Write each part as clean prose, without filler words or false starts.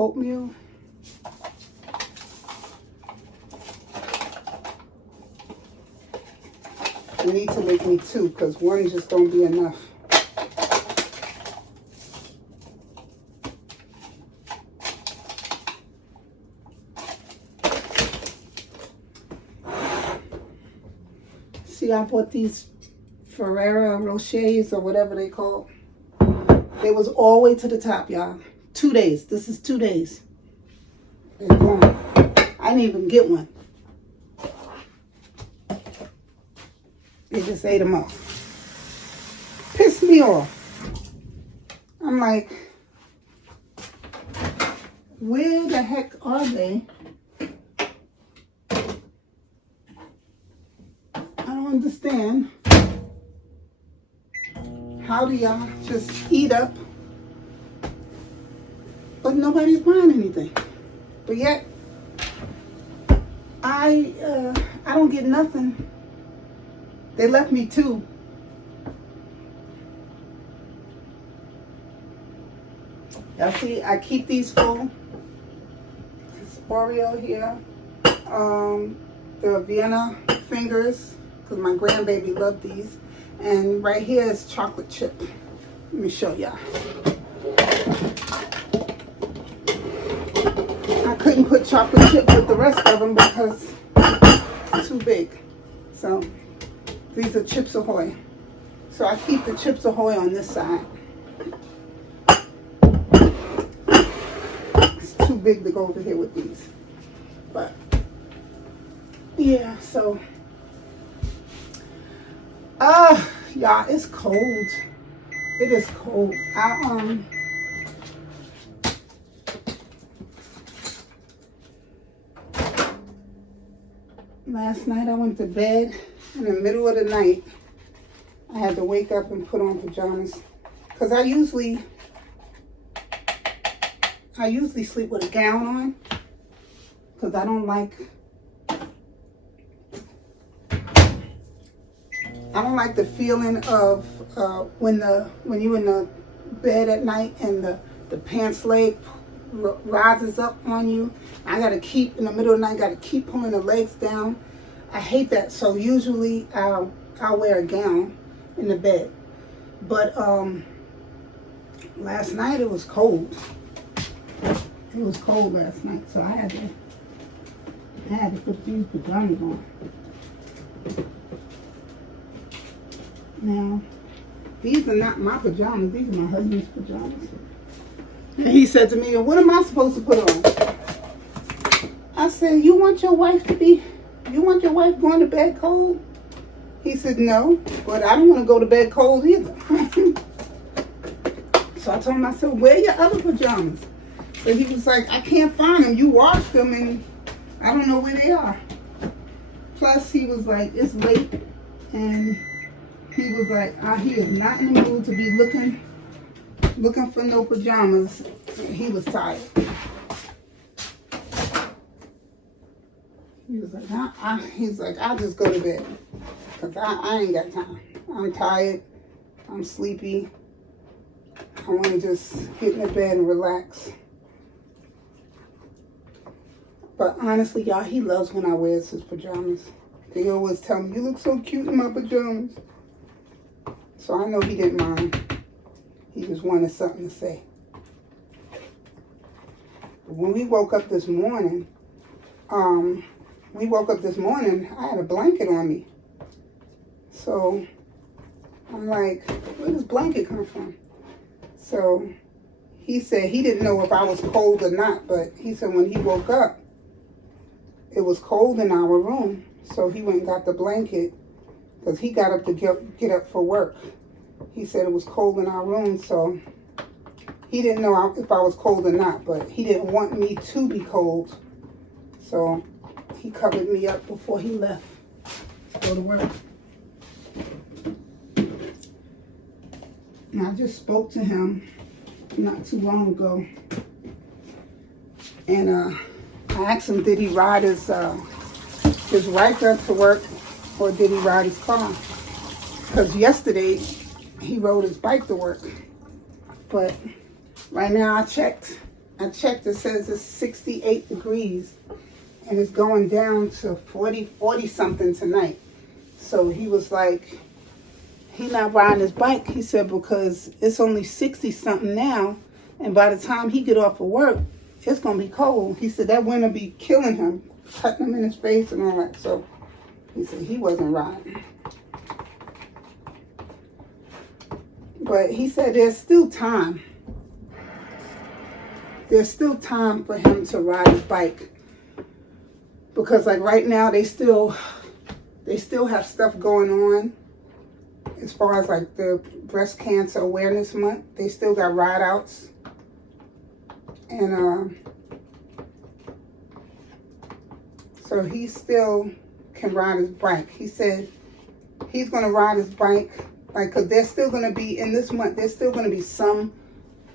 oatmeal. I need to make me 2 because 1 just don't be enough. See, I bought these Ferrero Rochers or whatever they call. They was all the way to the top, y'all. 2 days. This is 2 days. They're gone. I didn't even get one. They just ate them up. Pissed me off. I'm like, where the heck are they? I don't understand. How do y'all just eat up, but nobody's buying anything? But yet, I don't get nothing. They left me 2. Y'all see, I keep these full. This Oreo here, the Vienna fingers, because my grandbaby loved these. And right here is chocolate chip. Let me show y'all. I couldn't put chocolate chip with the rest of them because it's too big. So these are Chips Ahoy. So I keep the Chips Ahoy on this side. It's too big to go over here with these. But yeah, so y'all, it's cold. It is cold. Last night I went to bed in the middle of the night. I had to wake up and put on pajamas because I usually sleep with a gown on because I don't like the feeling of when you in the bed at night and the pants leg rises up on you. I gotta keep in the middle of the night. Gotta keep pulling the legs down. I hate that. So usually I'll wear a gown in the bed. But last night it was cold. It was cold last night, so I had to put these pajamas on. Now, these are not my pajamas. These are my husband's pajamas. And he said to me, what am I supposed to put on? I said, you want your wife going to bed cold? He said, no, but I don't want to go to bed cold either. So I told him, I said, wear your other pajamas. So he was like, I can't find them. You washed them and I don't know where they are. Plus, he was like, it's late. And he was like, he is not in the mood to be looking for no pajamas. He was tired. He was like, I'll just go to bed. Because I ain't got time. I'm tired. I'm sleepy. I want to just get in the bed and relax. But honestly, y'all, he loves when I wear his pajamas. They always tell me, you look so cute in my pajamas. So I know he didn't mind. He just wanted something to say. But when we woke up this morning, I had a blanket on me. So I'm like, where does blanket come from? So he said he didn't know if I was cold or not, but he said when he woke up, it was cold in our room. So he went and got the blanket because he got up to get up for work. He said it was cold in our room, so he didn't know if I was cold or not, but he didn't want me to be cold. So he covered me up before he left to go to work. And I just spoke to him not too long ago. And I asked him, did he ride his wife up to work or did he ride his car? Because yesterday he rode his bike to work. But right now I checked. I checked, it says it's 68 degrees and it's going down to 40 something tonight. So he was like, he not riding his bike, he said, because it's only 60 something now, and by the time he get off of work, it's going to be cold. He said that wind will be killing him, cutting him in his face and all that. So he said he wasn't riding. But he said there's still time. There's still time for him to ride his bike. Because like right now they still have stuff going on as far as like the Breast Cancer Awareness Month. They still got ride outs. And so he still can ride his bike. He said he's going to ride his bike, like, because there's still going to be, in this month, there's still going to be some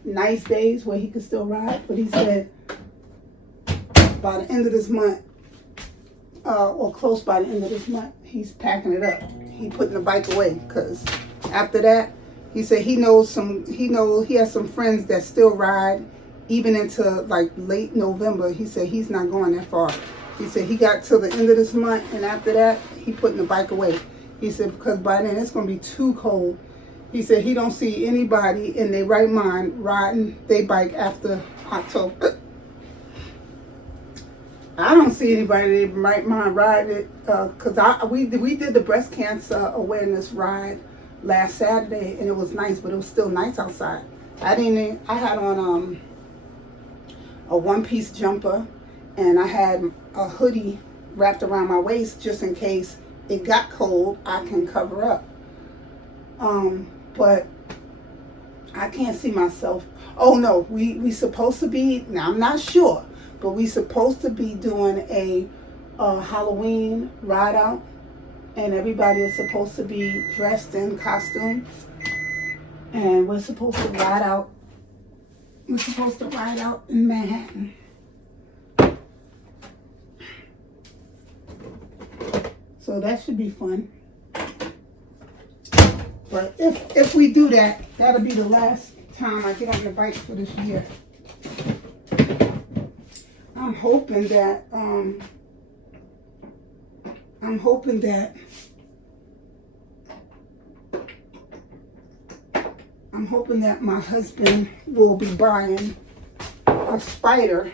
nice days where he can still ride. But he said by the end of this month, or close by the end of this month, he's packing it up. He putting the bike away, because after that, he said he has some friends that still ride even into like late November. He said he's not going that far. He said he got till the end of this month, and after that, he putting the bike away. He said because by then it's going to be too cold. He said he don't see anybody in their right mind riding their bike after October. I don't see anybody in their right mind riding it, because we did the breast cancer awareness ride last Saturday, and it was nice, but it was still nice outside. I had on a one-piece jumper, and I had a hoodie wrapped around my waist just in case it got cold, I can cover up. But I can't see myself. Oh no, we supposed to be, now I'm not sure, but we supposed to be doing a Halloween ride out, and everybody is supposed to be dressed in costumes, and we're supposed to ride out. We're supposed to ride out in Manhattan. So that should be fun. But if we do that, that'll be the last time I get on the bike for this year. I'm hoping that my husband will be buying a spider.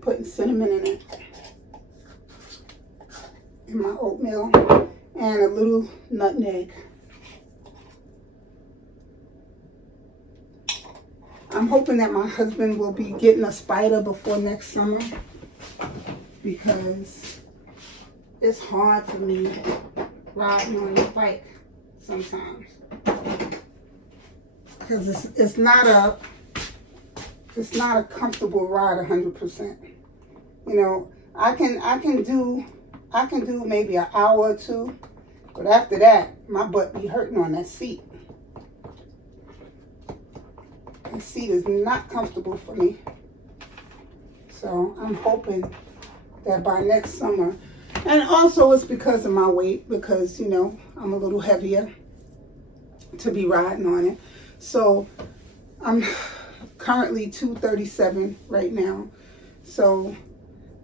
Putting cinnamon in it. In my oatmeal. And a little nutmeg. I'm hoping that my husband will be getting a spider before next summer, because it's hard for me riding on the bike sometimes, because it's not a comfortable ride 100%. You know, I can do maybe an hour or two, but after that my butt be hurting on that seat. The seat is not comfortable for me. So I'm hoping that by next summer, and also it's because of my weight, because, you know, I'm a little heavier to be riding on it. So I'm currently 237 right now. So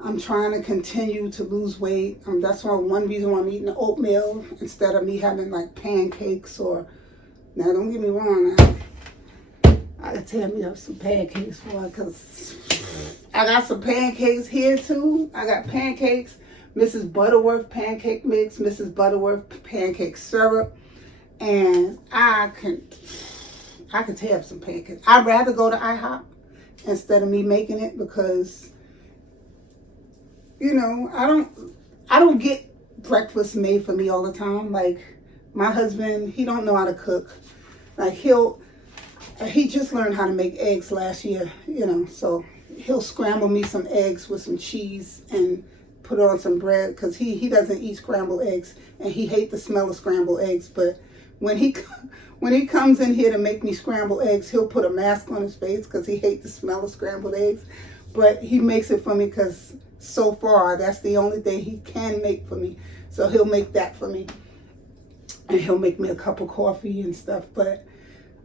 I'm trying to continue to lose weight. That's one reason why I'm eating the oatmeal instead of me having like pancakes or, now don't get me wrong, I could tear me up some pancakes for it, because I got some pancakes here too. I got pancakes, Mrs. Butterworth pancake mix, Mrs. Butterworth pancake syrup, and I could tear up some pancakes. I'd rather go to IHOP instead of me making it, because, you know, I don't get breakfast made for me all the time. Like my husband, he don't know how to cook. Like he just learned how to make eggs last year, you know, so he'll scramble me some eggs with some cheese and put on some bread, because he doesn't eat scrambled eggs, and he hates the smell of scrambled eggs. But when he comes in here to make me scrambled eggs, he'll put a mask on his face because he hates the smell of scrambled eggs. But he makes it for me because so far that's the only thing he can make for me. So he'll make that for me, and he'll make me a cup of coffee and stuff. But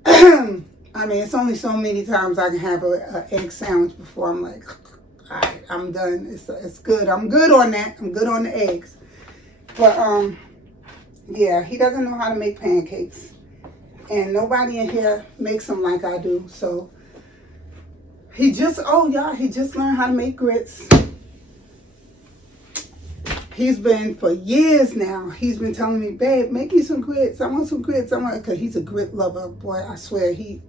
I mean, it's only so many times I can have a egg sandwich before I'm like, all right, I'm done. It's good. I'm good on that. I'm good on the eggs. But yeah, he doesn't know how to make pancakes, and nobody in here makes them like I do. So he just learned how to make grits. He's been, for years now, he's been telling me, babe, make me some grits. I want some grits. Because he's a grit lover. Boy, I swear, he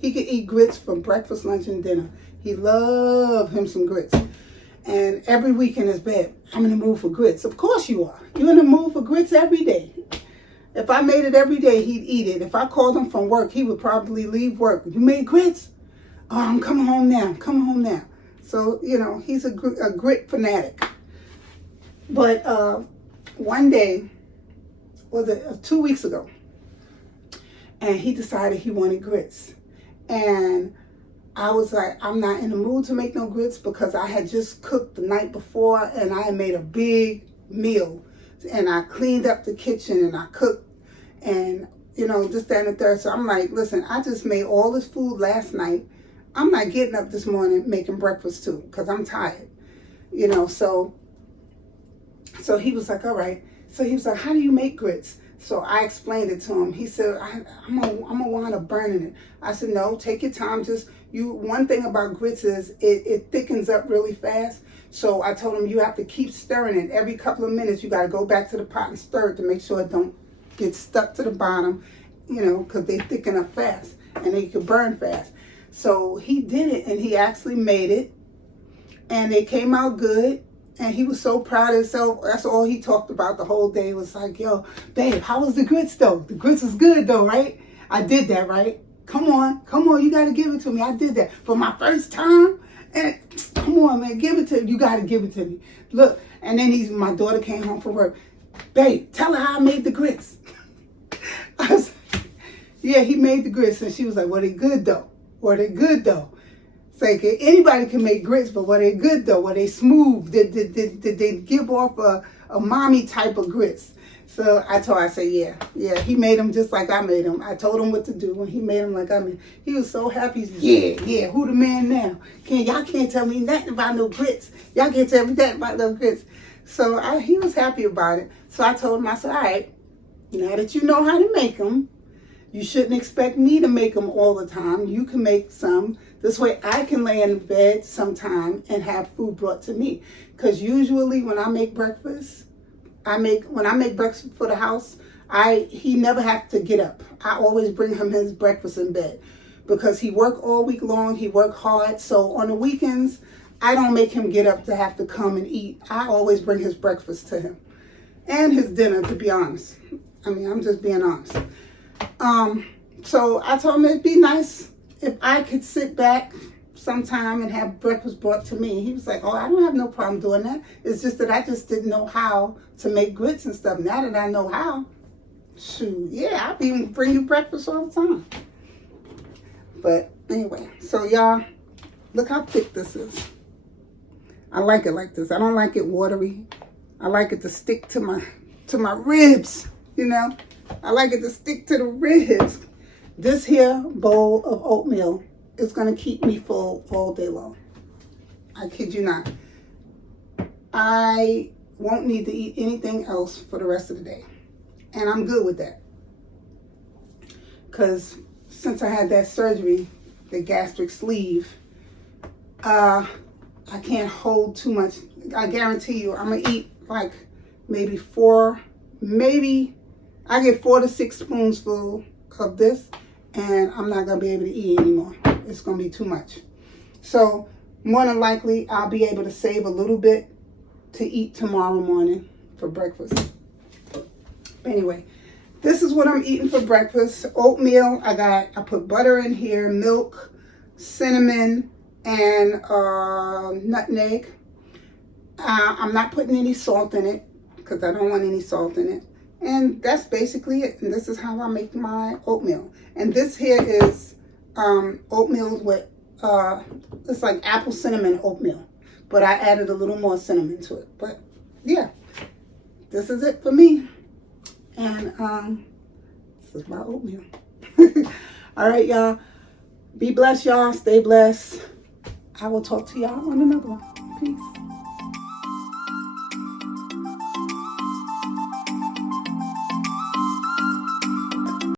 could eat grits for breakfast, lunch, and dinner. He loved him some grits. And every week in his bed, I'm in the mood for grits. Of course you are. You're in the mood for grits every day. If I made it every day, he'd eat it. If I called him from work, he would probably leave work. You made grits? Oh, I'm coming home now. I'm coming home now. So, he's a grit fanatic. But one day, was it 2 weeks ago, and he decided he wanted grits. And I was like, I'm not in the mood to make no grits because I had just cooked the night before and I had made a big meal. And I cleaned up the kitchen and I cooked and, this, that, and the third. So I'm like, listen, I just made all this food last night. I'm not getting up this morning making breakfast too because I'm tired, So he was like, all right. So he was like, how do you make grits? So I explained it to him. He said, I'm gonna wind up burning it. I said, no, take your time. One thing about grits is it thickens up really fast. So I told him you have to keep stirring it. Every couple of minutes, you got to go back to the pot and stir it to make sure it don't get stuck to the bottom, because they thicken up fast and they can burn fast. So he did it and he actually made it and they came out good. And he was so proud of himself. That's all he talked about the whole day. Was like, yo, babe, how was the grits though? The grits was good though, right? I did that, right? Come on, you got to give it to me. I did that for my first time. And come on, man, give it to me. You got to give it to me. Look, and then my daughter came home from work. Babe, tell her how I made the grits. I was like, yeah, he made the grits. And she was like, were they good though? Were they good though? It's like anybody can make grits, but were they good though? Were they smooth? Did they give off a mommy type of grits? So I said, yeah, he made them just like I made them. I told him what to do, and he made them like I made. He was so happy. He said, yeah, who the man now? Y'all can't tell me nothing about no grits. Y'all can't tell me nothing about no grits. So he was happy about it. So I told him, I said, all right, now that you know how to make them, you shouldn't expect me to make them all the time. You can make some. This way I can lay in bed sometime and have food brought to me. Because usually when I make breakfast, when I make breakfast for the house, he never has to get up. I always bring him his breakfast in bed. Because he work all week long, he work hard. So on the weekends, I don't make him get up to have to come and eat. I always bring his breakfast to him. And his dinner, to be honest. I mean, I'm just being honest. So I told him it'd be nice if I could sit back sometime and have breakfast brought to me. He was like, oh, I don't have no problem doing that. It's just that I just didn't know how to make grits and stuff. Now that I know how, shoot, yeah, I'll even bring you breakfast all the time. But anyway, so y'all, look how thick this is. I like it like this. I don't like it watery. I like it to stick to my ribs, I like it to stick to the ribs. This here bowl of oatmeal is going to keep me full all day long. I kid you not. I won't need to eat anything else for the rest of the day. And I'm good with that. Because since I had that surgery, the gastric sleeve, I can't hold too much. I guarantee you, I'm going to eat like maybe I get 4 to 6 spoonsful of this, and I'm not going to be able to eat anymore. It's going to be too much. So more than likely, I'll be able to save a little bit to eat tomorrow morning for breakfast. Anyway, this is what I'm eating for breakfast. Oatmeal. I put butter in here, milk, cinnamon, and nutmeg. I'm not putting any salt in it because I don't want any salt in it. And that's basically it. And this is how I make my oatmeal. And this here is oatmeal with, it's like apple cinnamon oatmeal. But I added a little more cinnamon to it. But yeah, this is it for me. And this is my oatmeal. All right, y'all. Be blessed, y'all. Stay blessed. I will talk to y'all on another one. Peace.